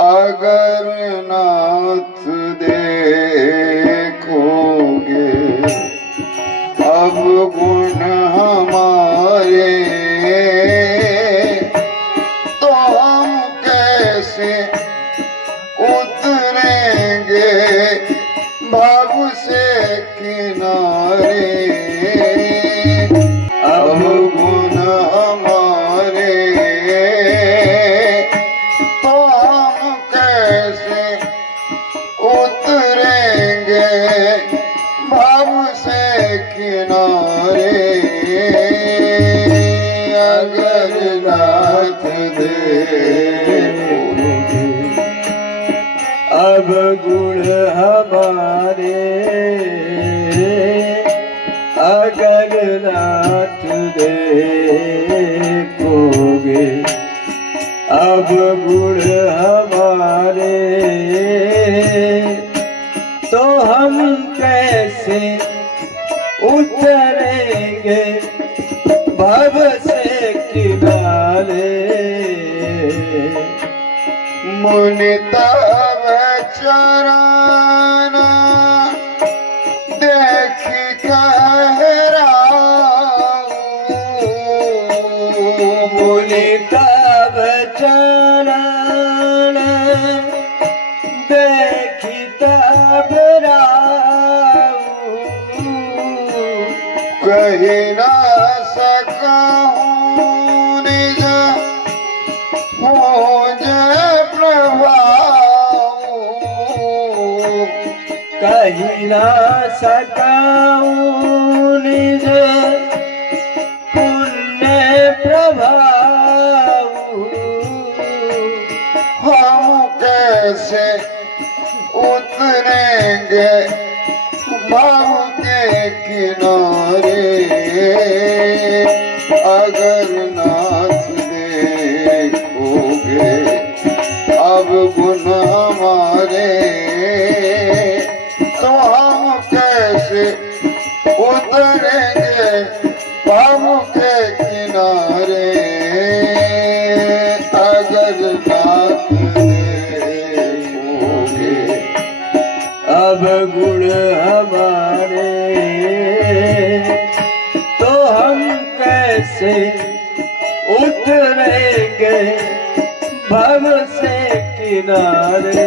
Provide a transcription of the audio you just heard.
अगर नाथ देखोगे अब गुण हमारे, तो हम कैसे उतरेंगे भव से किनारे। अब गुण हमारे, तो हम कैसे उतरेंगे भव से किनारे। अगर नाथ देखोगे अब गुण हमारे, अगर नाथ देखोगे अब गुण हमारे, तो हम कैसे उतरेंगे भव से किनारे। मुनि तब चरण देखि कहराऊं। मुनि तब चरण देखि तब राऊं। कही न सकूं निज पूज प्रभाऊ। कही न सकूं निज पुण्य प्रभाऊ। हम कैसे उतरेंगे भाव के किनारे। अगर नाथ देखोगे अब गुण हमारे, तो हम कैसे उतरेंगे भाव के किनारे। अगर नाथ देखोगे अब गुण हमारे, तो हम कैसे उतरेंगे भव से किनारे।